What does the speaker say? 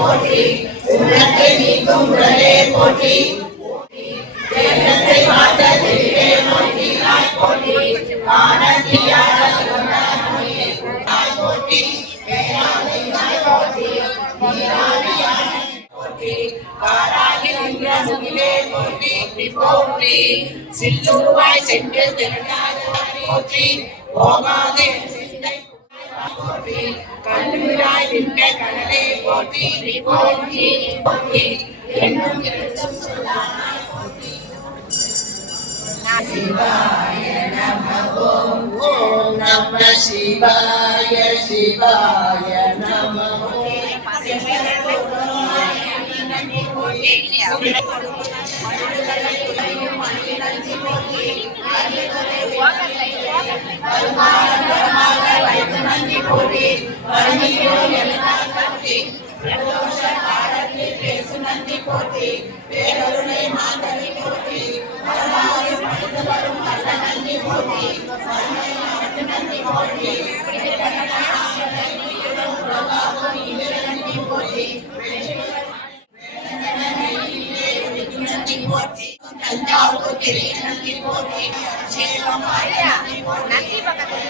போற்றி உள்ளத்தை நீக்கும் உடலே போற்றி தேகத்தை மாற்ற தெளிவே போற்றினாய் போற்றி வானதியாய் போற்றி வேளாண்மையாய் போற்றி போற்றி காராகி நின்ற முகிலே போற்றி போற்றி சில்லுருவாய் சென்று திருநாளாய் போற்றி போகாதே சிந்தை போற்றி கல்லூராய் நின்ற கடலே போற்றி போற்றி போற்றி என்னும் எழுத்தும் சொல்லானாய் போற்றி சிவாய நம ஓம் நம சிவாய சிவாய நம nanti bakal